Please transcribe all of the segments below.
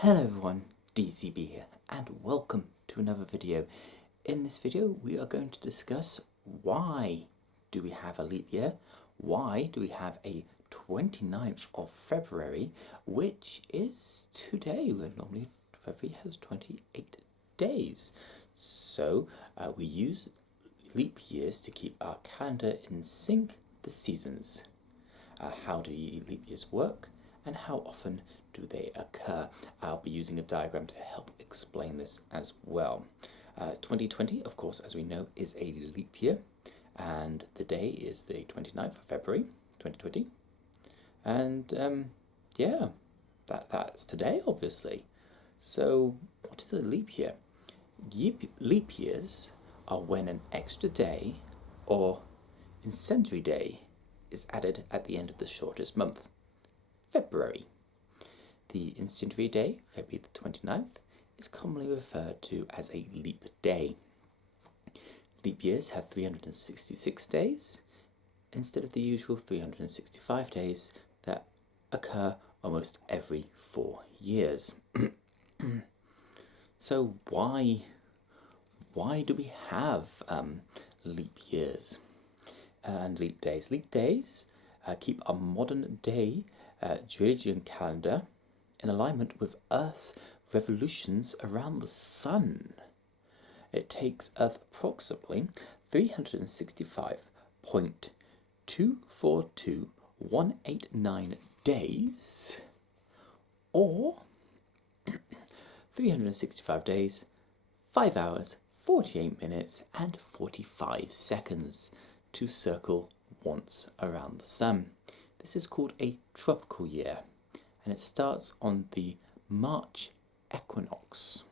Hello everyone, DCB here, and welcome to another video. In this video we are going to discuss why do we have a leap year, why do we have a 29th of February, which is today, when normally February has 28 days. So we use leap years to keep our calendar in sync with the seasons. How do leap years work, and how often do they occur? I'll be using a diagram to help explain this as well. 2020, of course, as we know, is a leap year, and the day is the 29th of February 2020. And yeah, that's today, obviously. So what is a leap year? Leap years are when an extra day or incendiary day is added at the end of the shortest month, February. The incendiary day, February the 29th, is commonly referred to as a leap day. Leap years have 366 days instead of the usual 365 days that occur almost every 4 years. So why do we have leap years and leap days? Leap days keep our modern day Julian calendar in alignment with Earth's revolutions around the Sun. It takes Earth approximately 365.242189 days, or 365 days, 5 hours, 48 minutes and 45 seconds to circle once around the Sun. This is called a tropical year, and it starts on the March equinox.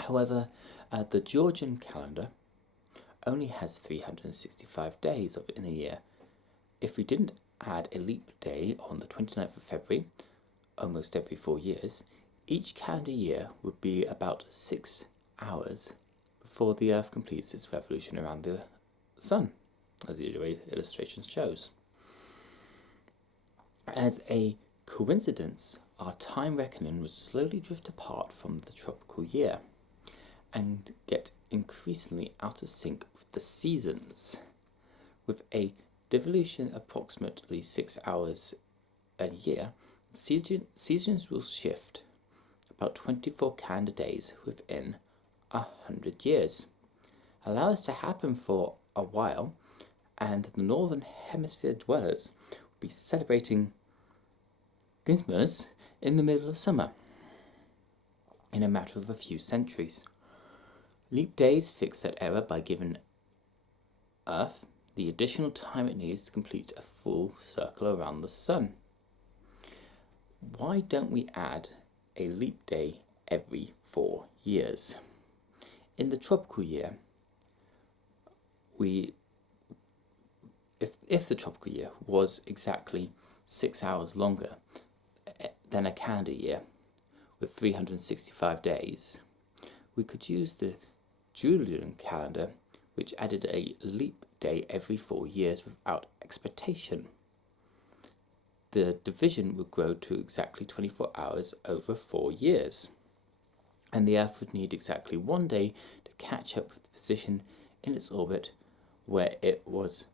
However, the Georgian calendar only has 365 days in a year. If we didn't add a leap day on the 29th of February, almost every 4 years, each calendar year would be about 6 hours before the Earth completes its revolution around the Sun, as the illustration shows. As a coincidence, our time reckoning would slowly drift apart from the tropical year and get increasingly out of sync with the seasons. With a devolution approximately 6 hours a year, seasons will shift about 24 calendar days within 100 years. Allow this to happen for a while, and the Northern Hemisphere dwellers will be celebrating Christmas in the middle of summer in a matter of a few centuries. Leap days fix that error by giving Earth the additional time it needs to complete a full circle around the Sun. Why don't we add a leap day every 4 years? In the tropical year, if the tropical year was exactly 6 hours longer than a calendar year with 365 days, we could use the Julian calendar, which added a leap day every 4 years without expectation. The division would grow to exactly 24 hours over 4 years, and the Earth would need exactly 1 day to catch up with the position in its orbit where it was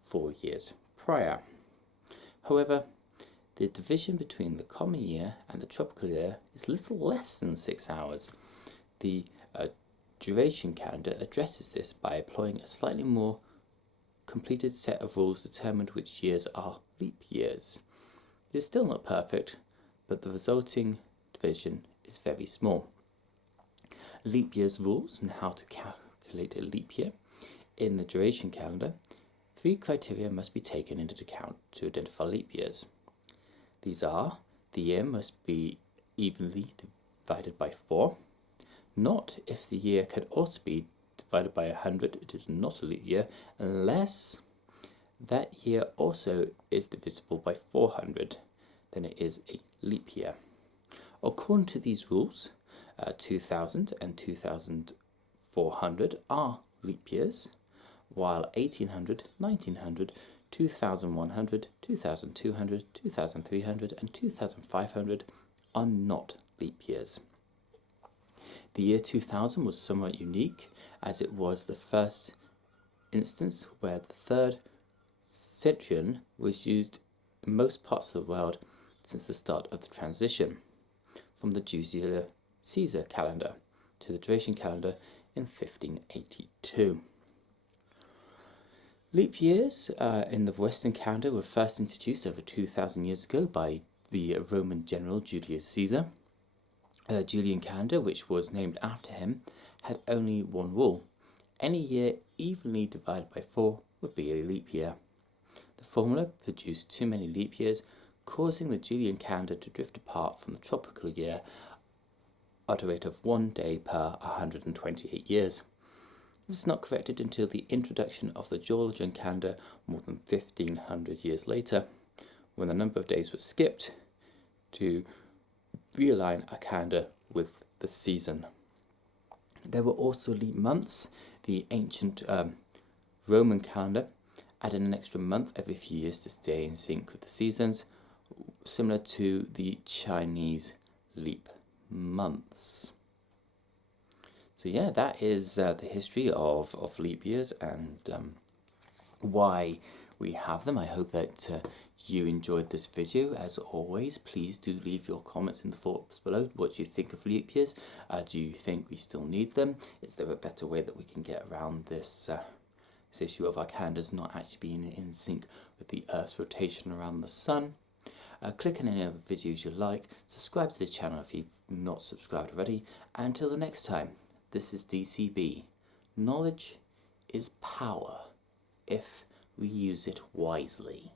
4 years prior. However, the division between the common year and the tropical year is little less than 6 hours. The duration calendar addresses this by employing a slightly more completed set of rules determined which years are leap years. It is still not perfect, but the resulting division is very small. Leap year's rules and how to calculate a leap year. In the duration calendar, 3 criteria must be taken into account to identify leap years. These are: the year must be evenly divided by 4. Not if the year can also be divided by 100, it is not a leap year, unless that year also is divisible by 400, then it is a leap year. According to these rules, 2000 and 2400 are leap years, while 1800, 1900, 2100, 2200, 2300 and 2500 are not leap years. The year 2000 was somewhat unique, as it was the first instance where the third Cedrian was used in most parts of the world since the start of the transition from the Julius Caesar calendar to the Trajan calendar in 1582. Leap years in the Western calendar were first introduced over 2,000 years ago by the Roman general Julius Caesar. The Julian calendar, which was named after him, had only one rule. Any year evenly divided by 4 would be a leap year. The formula produced too many leap years, causing the Julian calendar to drift apart from the tropical year at a rate of 1 day per 128 years. It was not corrected until the introduction of the Georgian calendar more than 1,500 years later, when the number of days was skipped to realign a calendar with the season. There were also leap months. The ancient Roman calendar added an extra month every few years to stay in sync with the seasons, similar to the Chinese leap months. So yeah, that is the history of leap years and why we have them. I hope that you enjoyed this video. As always, please do leave your comments in the thoughts below. What do you think of leap years? Do you think we still need them? Is there a better way that we can get around this issue of our calendars not actually being in sync with the Earth's rotation around the Sun? Click on any other videos you like, subscribe to the channel if you've not subscribed already, and until the next time, this is DCB. Knowledge is power if we use it wisely.